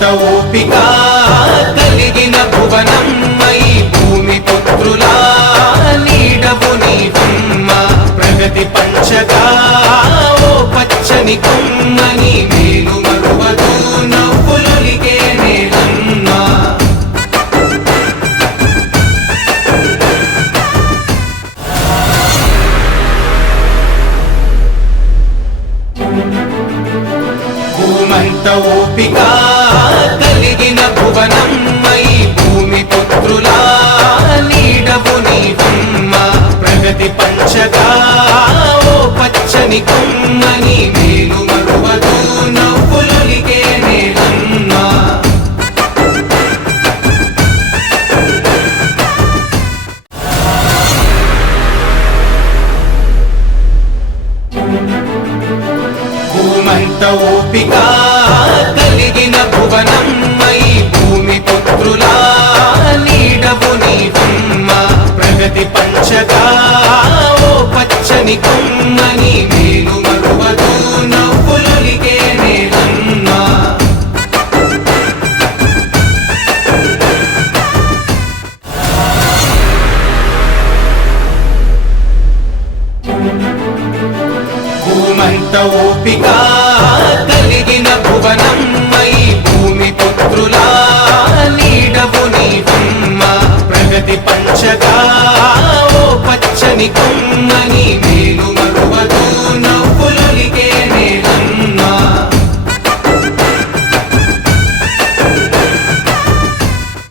భూమంత ఓపిక కలిగిన భువనమ్మై భూమి పుత్రులా నీడవు నీవమ్మ ప్రగతి పంచగా ఓ పచ్చని కొమ్మని మేలు మరువదు నవ్వులొలికే నేలమ్మ భూమంత ఓపిక కలిగిన భువనమ్మై భూమి పుత్రులా నీడవు నీవమ్మ ప్రగతి పంచగా ఓ పచ్చని కొమ్మని మేలు మరువదు నవ్వులొలికే నేలమ్మ భూమంత ఓపిక కలిగిన భువనమ్మై భూమి పుత్రులా నీడవు నీవమ్మ ప్రగతి పంచగా ఓ పచ్చని కొమ్మని మేలు మరువదు నవ్వులొలికే నేలమ్మ భూమంత ఓపిక కలిగిన భువనమ్మై భూమి పుత్రులా నీడవు నీవమ్మ ప్రగతి పంచగా ఓ పచ్చని కొమ్మ